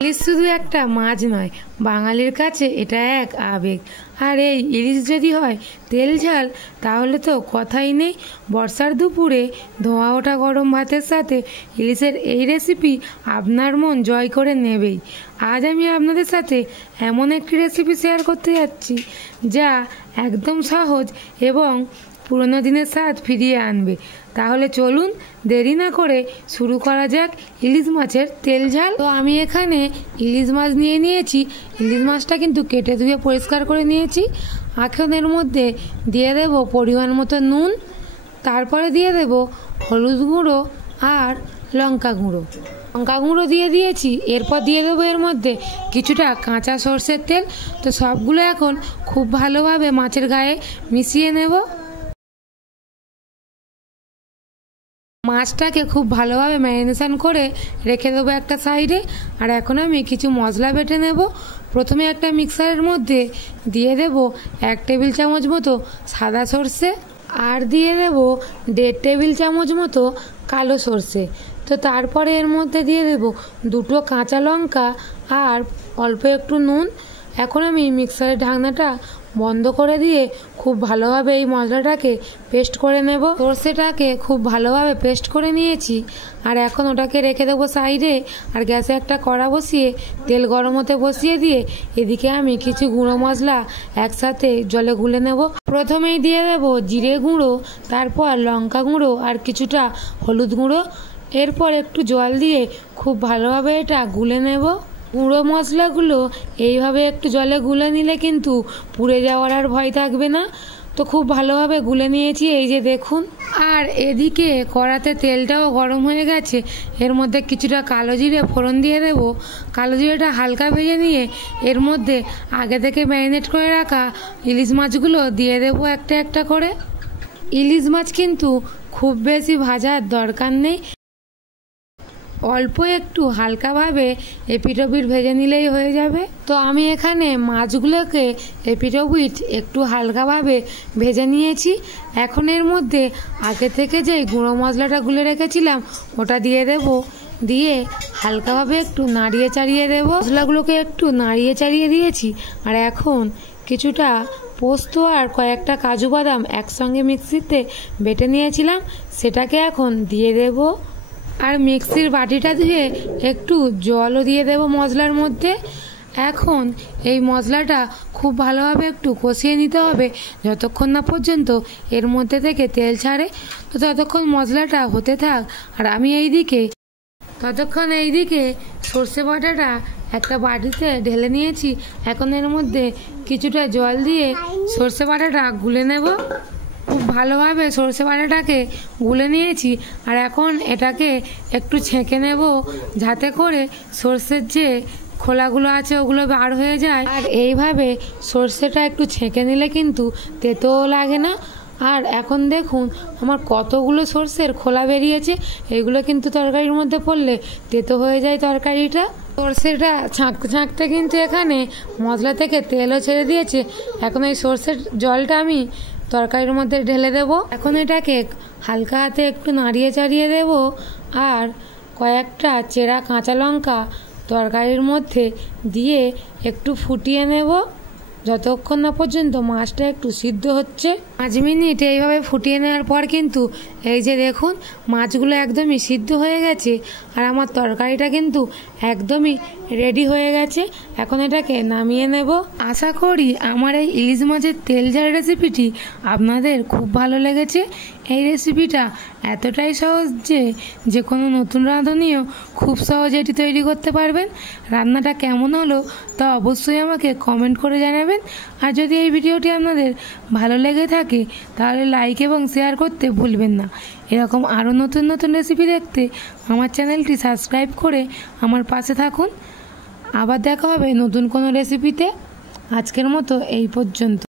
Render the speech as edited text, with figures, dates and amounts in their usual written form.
ইলিশ শুধু একটা মাছ নয়, বাঙালির কাছে এটা এক আবেগ। আর এই ইলিশ যদি হয় তেল ঝাল, তাহলে তো কথাই নেই। বর্ষার দুপুরে ধোঁয়া ওঠা গরম ভাতের সাথে ইলিশের এই রেসিপি আপনার মন জয় করে নেবেই। আজ আমি আপনাদের সাথে এমন একটি রেসিপি শেয়ার করতে যাচ্ছি যা একদম সহজ এবং পুরনো দিনের স্বাদ ফিরিয়ে আনবে। তাহলে চলুন দেরি না করে শুরু করা যাক ইলিশ মাছের তেল ঝাল। তো আমি এখানে ইলিশ মাছ নিয়ে নিয়েছি। ইলিশ মাছটা কিন্তু কেটে ধুয়ে পরিষ্কার করে নিয়েছি। এখন এর মধ্যে দিয়ে দেব পরিমাণ মতো নুন, তারপরে দিয়ে দেব হলুদ গুঁড়ো আর লঙ্কা গুঁড়ো। লঙ্কা গুঁড়ো দিয়ে দিয়েছি। এরপর দিয়ে দেবো এর মধ্যে কিছুটা কাঁচা সর্ষের তেল। তো সবগুলো এখন খুব ভালোভাবে মাছের গায়ে মিশিয়ে নেব। মাছটাকে খুব ভালোভাবে ম্যারিনেশন করে রেখে দেবো একটা সাইডে। আর এখন আমি কিছু মশলা বেটে নেব। প্রথমে একটা মিক্সারের মধ্যে দিয়ে দেব 1 টেবিল চামচ মতো সাদা সর্ষে, আর দিয়ে দেব 1.5 টেবিল চামচ মতো কালো সর্ষে। তো তারপরে এর মধ্যে দিয়ে দেব 2টো কাঁচা লঙ্কা আর অল্প একটু নুন। এখন আমি মিক্সারের ঢাকনাটা বন্ধ করে দিয়ে খুব ভালোভাবে এই মশলাটাকে পেস্ট করে নেব। সর্ষেটাকে খুব ভালোভাবে পেস্ট করে নিয়েছি। আর এখন ওটাকে রেখে দেবো সাইডে। আর গ্যাসে একটা কড়া বসিয়ে তেল গরম হতে বসিয়ে দিয়ে এদিকে আমি কিছু গুঁড়ো মশলা একসাথে জলে গুলে নেব। প্রথমেই দিয়ে দেব জিরে গুঁড়ো, তারপর লঙ্কা গুঁড়ো আর কিছুটা হলুদ গুঁড়ো। এরপর একটু জল দিয়ে খুব ভালোভাবে এটা গুলে নেব। গুঁড়ো মশলাগুলো এইভাবে একটু জলে গুলে নিলে কিন্তু পুড়ে যাওয়ার আর ভয় থাকবে না। তো খুব ভালোভাবে গুলে নিয়েছি, এই যে দেখুন। আর এদিকে কড়াতে তেলটাও গরম হয়ে গেছে। এর মধ্যে কিছুটা কালো জিরে ফোড়ন দিয়ে দেব। কালো জিরেটা হালকা ভেজে নিয়ে এর মধ্যে আগে থেকে ম্যারিনেট করে রাখা ইলিশ মাছগুলো দিয়ে দেবো একটা একটা করে। ইলিশ মাছ কিন্তু খুব বেশি ভাজার দরকার নেই, অল্প একটু হালকাভাবে এপিটোপিট ভেজে নিলেই হয়ে যাবে। তো আমি এখানে মাছগুলোকে এপিটোপিট একটু হালকাভাবে ভেজে নিয়েছি। এখন এর মধ্যে আগে থেকে যে গুঁড়ো মশলাটা গুলে রেখেছিলাম ওটা দিয়ে দেব। দিয়ে হালকাভাবে একটু নাড়িয়ে চাড়িয়ে দেব। মশলাগুলোকে একটু নাড়িয়ে চাড়িয়ে দিয়েছি। আর এখন কিছুটা পোস্ত আর কয়েকটা কাজু বাদাম একসঙ্গে মিক্সিতে বেটে নিয়েছিলাম, সেটাকে এখন দিয়ে দেব। আর মিক্সির বাটিটা ধুয়ে একটু জলও দিয়ে দেব মশলার মধ্যে। এখন এই মশলাটা খুব ভালোভাবে একটু কষিয়ে নিতে হবে যতক্ষণ না পর্যন্ত এর মধ্যে থেকে তেল ছাড়ে। তো ততক্ষণ মশলাটা হতে থাক। আর আমি ততক্ষণ এইদিকে সর্ষে বাটাটা একটা বাটিতে ঢেলে নিয়েছি। এখন এর মধ্যে কিছুটা জল দিয়ে সর্ষে বাটাটা গুলে নেব। খুব ভালোভাবে সর্ষে বাটাটাকে গুলে নিয়েছি। আর এখন এটাকে একটু ছেঁকে নেব যাতে করে সর্ষের যে খোলাগুলো আছে ওগুলো বার হয়ে যায়। আর এইভাবে সর্ষেটা একটু ছেঁকে নিলে কিন্তু তেতোও লাগে না। আর এখন দেখুন আমার কতগুলো সর্ষের খোলা বেরিয়েছে। এগুলো কিন্তু তরকারির মধ্যে পড়লে তেতো হয়ে যায় তরকারিটা। সর্ষেটা ছাঁকতে ছাঁকতে কিন্তু এখানে মশলা থেকে তেলও ছেড়ে দিয়েছে। এখন এই সর্ষের জলটা আমি তরকারির মধ্যে ঢেলে দেব। এখন এটাকে হালকা হাতে একটু নাড়িয়ে চাড়িয়ে দেব। আর কয়েকটা চেরা কাঁচা লঙ্কা তরকারির মধ্যে দিয়ে একটু ফুটিয়ে নেব যতক্ষণ না পর্যন্ত মাছটা একটু সিদ্ধ হচ্ছে। 5 মিনিট এইভাবে ফুটিয়ে নেওয়ার পর কিন্তু এই যে দেখুন মাছগুলো একদমই সিদ্ধ হয়ে গেছে। আর আমার তরকারিটা কিন্তু একদমই রেডি হয়ে গেছে। এখন এটাকে নামিয়ে নেব। আশা করি আমার এই ইলিশ মাছের তেল ঝাল রেসিপিটি আপনাদের খুব ভালো লেগেছে। এই রেসিপিটা এতটাই সহজ যে কোনো নতুন রাঁধুনিও খুব সহজে এটি তৈরি করতে পারবেন। রান্নাটা কেমন হলো তা অবশ্যই আমাকে কমেন্ট করে জানাবেন। আর যদি এই ভিডিওটি আপনাদের ভালো লেগে থাকে তাহলে লাইক এবং শেয়ার করতে ভুলবেন না। এরকম আরও নতুন নতুন রেসিপি দেখতে আমার চ্যানেলটি সাবস্ক্রাইব করে আমার পাশে থাকুন। আবার দেখা হবে নতুন কোনো রেসিপিতে। আজকের মতো এই পর্যন্ত।